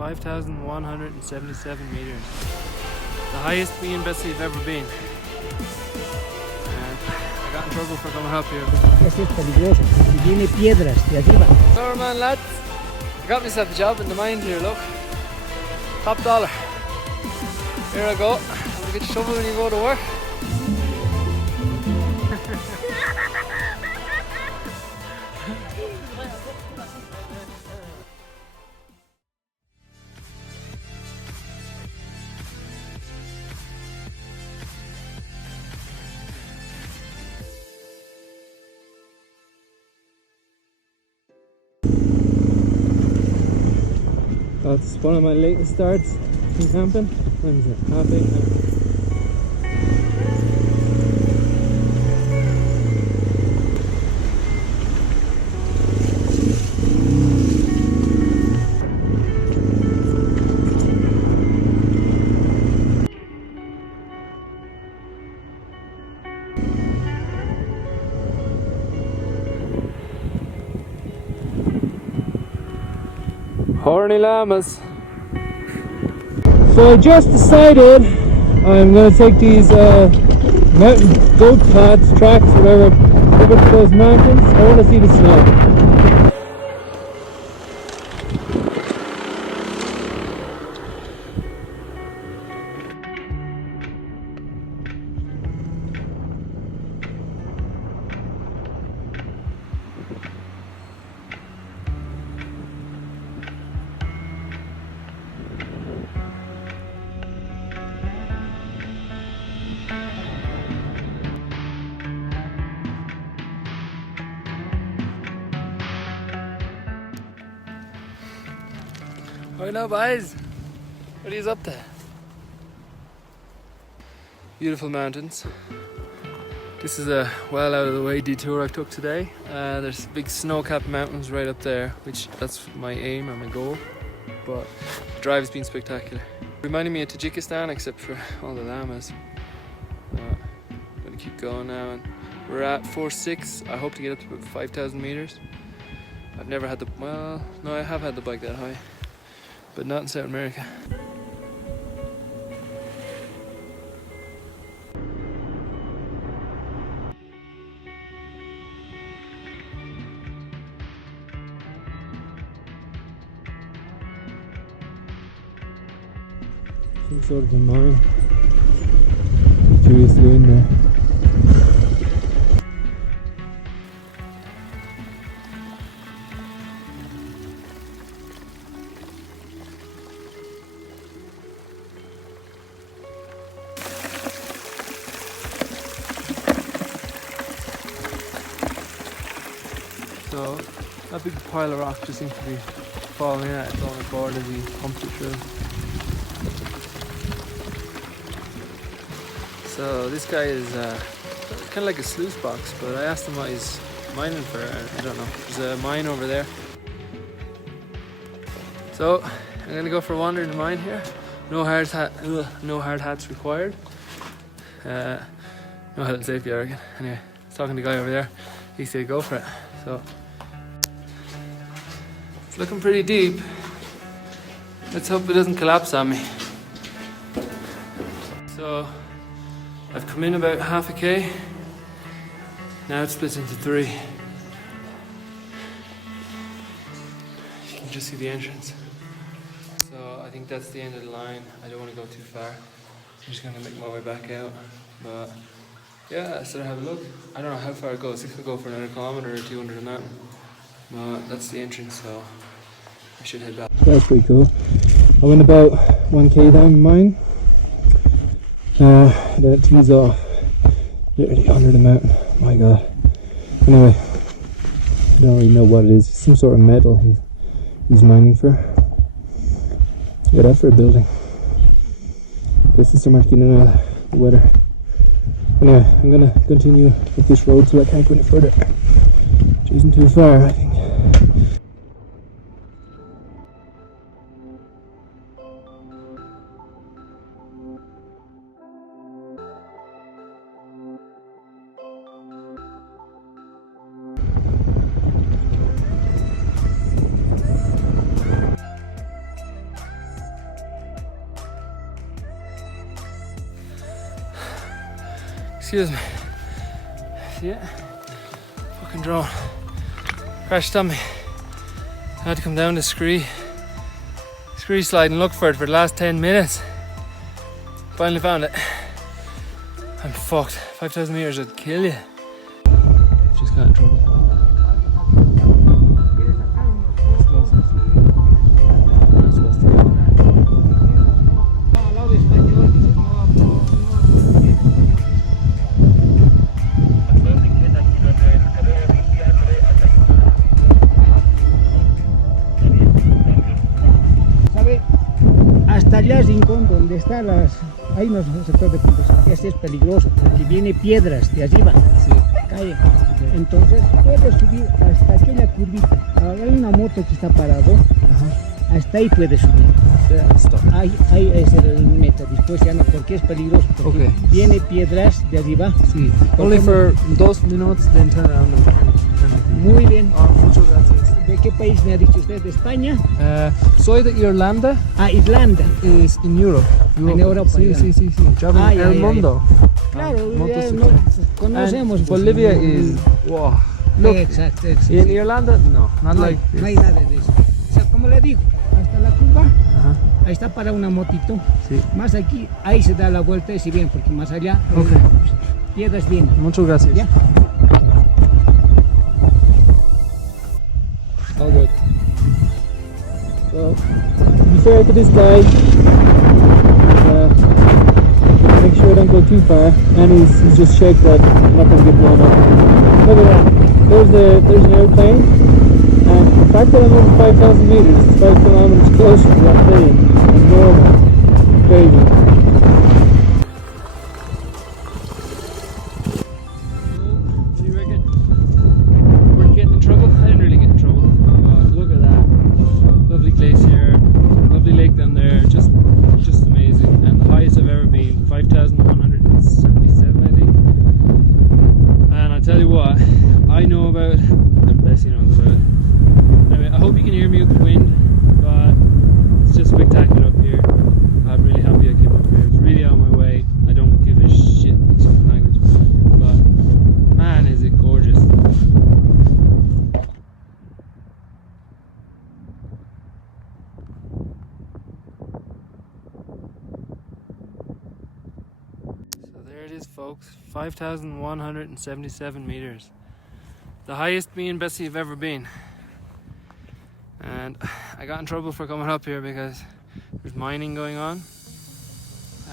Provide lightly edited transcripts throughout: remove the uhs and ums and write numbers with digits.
5,177 meters. The highest me and Bessy have ever been. And I got in trouble for coming up here. Eso es peligroso, y tiene piedras de arriba. Sorry man lads, I got myself a job in the mine here, look. Top dollar. Here I go. I'm gonna get your shovel when you go to work. That's one of my latest starts in camping. When is it? 8:30 now. Horny llamas. So I just decided I'm gonna take these mountain goat paths, tracks, whatever, over to those mountains. I want to see the snow. Right now, boys, what are you up to? Beautiful mountains. This is a well out of the way detour I took today. There's big snow-capped mountains right up there, which that's my aim and my goal. But the drive has been spectacular. Reminding me of Tajikistan, except for all the llamas. I'm gonna keep going now, and we're at 4.6. I hope to get up to about 5,000 meters. I've never had the, well, no, I have had the bike that high, but not in South America. Some sort of a mine. Curious to go in there. So that big pile of rock just seems to be falling out its own accord as he pumped it through. So this guy is kind of like a sluice box, but I asked him what he's mining for. I don't know. There's a mine over there. So I'm gonna go for a wander in the mine here. No hard hats required. No health and safety, I reckon. Anyway, I was talking to the guy over there. He said go for it. So it's looking pretty deep. Let's hope it doesn't collapse on me. So I've come in about half a K. Now it's split into 3. You can just see the entrance. So I think that's the end of the line. I don't want to go too far. I'm just going to make my way back out. But yeah, so have a look. I don't know how far it goes. It could go for another kilometer or 2 under the mountain. But that's the entrance, so I should head back. That's pretty cool. I went about 1K down mine. Then it tees off literally under the mountain. My god. Anyway, I don't really know what it is. It's some sort of metal he's mining for. Yeah, that's for a building. Guess it's somewhere to get in the weather. Anyway, I'm gonna continue up this road so I can't go any further. Which isn't too far, I think. Excuse me. See it? Fucking drone. Crashed on me. I had to come down the scree slide and look for it for the last 10 minutes. Finally found it. I'm fucked. 5,000 meters would kill you. Just got in trouble. Hasta allá al rincón donde están hay unos sectores de puntos. Este es peligroso porque viene piedras de arriba, cae. Entonces puedes subir hasta aquella curvita. Ahora hay una moto que está parado. Hasta ahí puedes subir. Ahí es el meta. Después ya no, porque es peligroso. Porque viene piedras de arriba. Sí. Only for 2 minutes, then turn around and turn. Muy bien. Muchas gracias. ¿De qué país me ha dicho usted? ¿De España? Soy de Irlanda. Irlanda. Es en Europe. En Europa. Sí. El mundo. Claro, ya conocemos. Bolivia is. Wow. Look. Exacto. Y en Irlanda, no. No hay nada de eso. O sea, como le digo, hasta la curva, ahí está para una motito. Sí. Más aquí, ahí se da la vuelta y si bien, porque más allá, piedras vienen. Muchas gracias. ¿Ya? All good. So, be fair to this guy. Make sure I don't go too far. And he's just checked that I'm not going to get blown up. Look at that. There's an airplane. And the fact that I'm over 5,000 meters, it's 5 kilometers closer to that plane is normal. Crazy. I know about it, and Bessy knows about it. Anyway, I hope you can hear me with the wind, but it's just spectacular up here. I'm really happy I came up here. It's really on my way. I don't give a shit, excuse the language, but man, is it gorgeous. So there it is, folks, 5,177 meters. The highest me and Bessy have ever been. And I got in trouble for coming up here because there's mining going on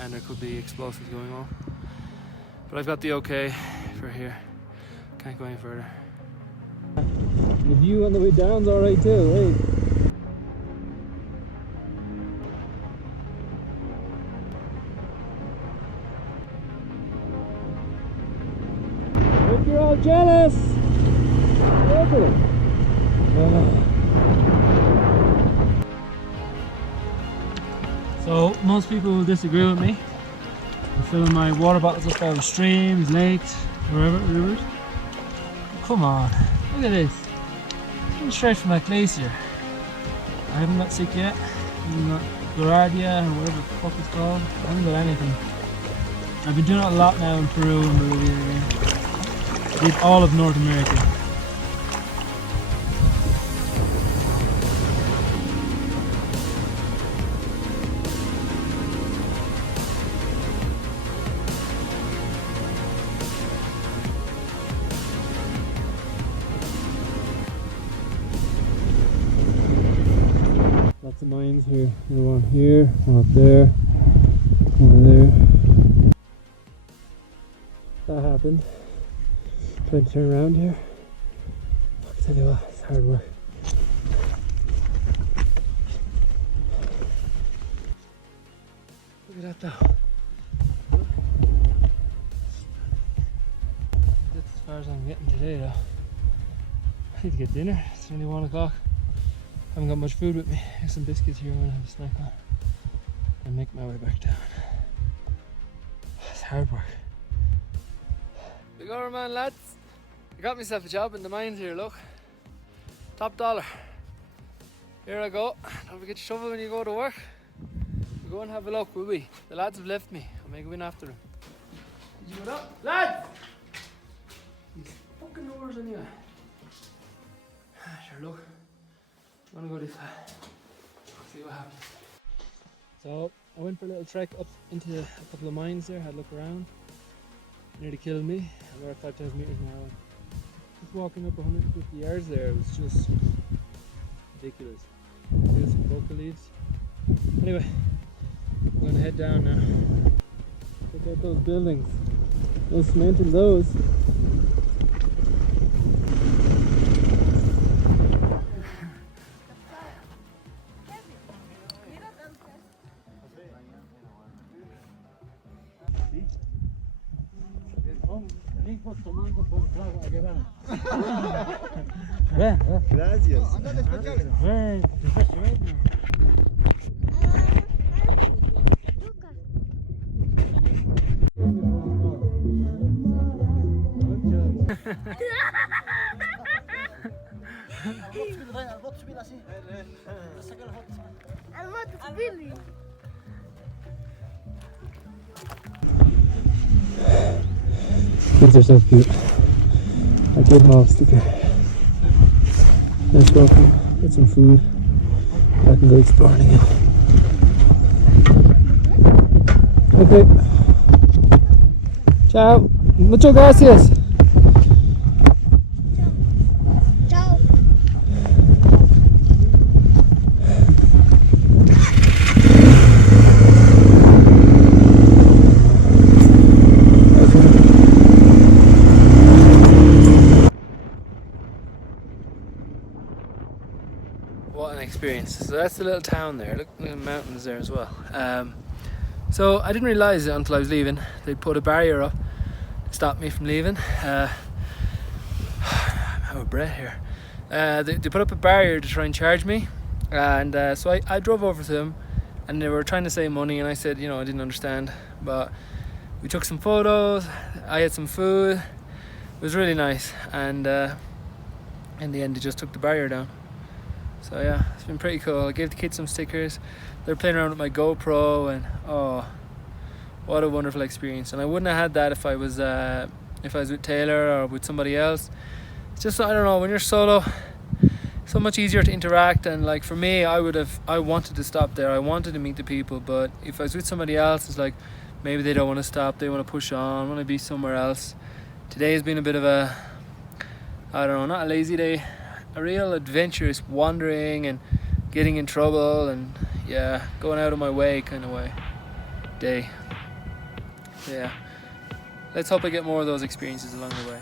and there could be explosives going on. But I've got the okay for here. Can't go any further. The view on the way down's alright too, hey? Hope you're all jealous! So most people will disagree with me. I'm filling my water bottles up out of streams, lakes, wherever, rivers. Come on, look at this. I'm straight from that glacier. I haven't got sick yet. I haven't got Gloradia or whatever the fuck it's called. I haven't got anything. I've been doing it a lot now in Peru and Bolivia. I did all of North America. Lots of mines here. Another one here, one up there, over there. That happened. Trying to turn around here. I tell you what, it's hard work. Look at that though. That's as far as I'm getting today though. I need to get dinner. It's only 1 o'clock. I haven't got much food with me. There's some biscuits here I'm gonna have a snack on. And make my way back down. It's hard work. Big over man, lads. I got myself a job in the mines here, look. Top dollar. Here I go. Don't forget your shovel when you go to work. We'll go and have a look, will we? The lads have left me. I'll make a win after them. Did you go up? Lads! These fucking doors anyway. Sure, look. I'm gonna go this way. See what happens. So, I went for a little trek up into a couple of mines there, had a look around. Nearly killed me. I'm about 5,000 meters an hour. Just walking up 150 yards there, it was just ridiculous. There's some coca leaves. Anyway, I'm gonna head down now. Check out those buildings. No cement in those. Gracias. Kids are so cute. I did half sticker. Let's go get some food. I can go exploring again. Okay. Ciao. Muchas gracias. Ciao. What an experience. So that's the little town there. Look at the mountains there as well. So I didn't realise it until I was leaving. They put a barrier up to stop me from leaving. I'm out of breath here. They put up a barrier to try and charge me. And so I drove over to them and they were trying to save money and I said, you know, I didn't understand. But we took some photos, I had some food. It was really nice. And in the end they just took the barrier down. So yeah, it's been pretty cool. I gave the kids some stickers. They're playing around with my GoPro and oh, what a wonderful experience. And I wouldn't have had that if I was with Taylor or with somebody else. It's just, I don't know, when you're solo, so much easier to interact. And like for me, I wanted to stop there. I wanted to meet the people, but if I was with somebody else, it's like maybe they don't want to stop. They want to push on, want to be somewhere else. Today has been a bit of a, I don't know, not a lazy day. A real adventurous wandering and getting in trouble and yeah, going out of my way kind of day. Yeah, let's hope I get more of those experiences along the way.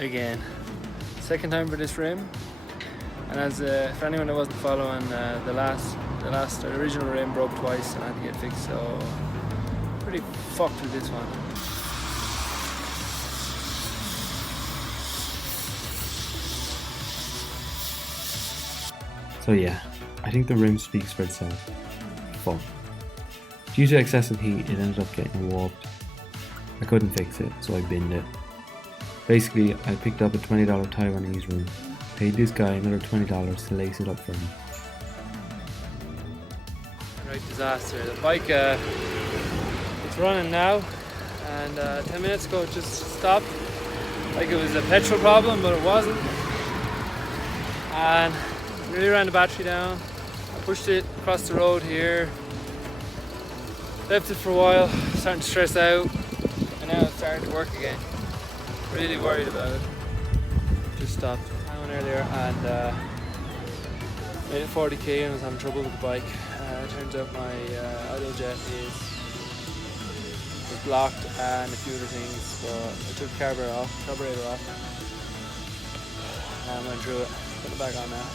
Again, second time for this rim, and as for anyone that wasn't following, the original rim broke twice and I had to get fixed, so pretty fucked with this one. So yeah, I think the rim speaks for itself. Fuck. Due to excessive heat, it ended up getting warped. I couldn't fix it, so I binned it. Basically, I picked up a $20 Taiwanese rim, paid this guy another $20 to lace it up for me. Right disaster. The bike, it's running now, and 10 minutes ago it just stopped. Like it was a petrol problem, but it wasn't. And really ran the battery down. I pushed it across the road here, left it for a while, starting to stress out, and now it's starting to work again. Really worried about it. Just stopped town earlier and made it 40k and was having trouble with the bike. turns out my auto jet was blocked and a few other things, but I took the carburetor off and went through it. Put it back on now.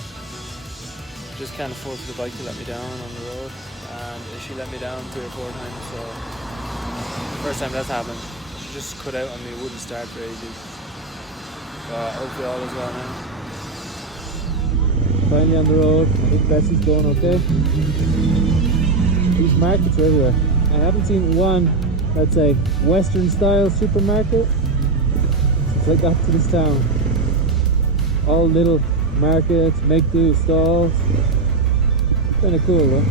Just can't afford for the bike to let me down on the road, and she let me down 3 or 4 times, so first time that's happened. She just cut out on me, wouldn't start for ages. But hopefully all is well now. Finally on the road. I think Bessy's going okay. These markets are everywhere. I haven't seen one, let's say, Western style supermarket since I got to this town. All little markets, make do stalls. Kinda cool though.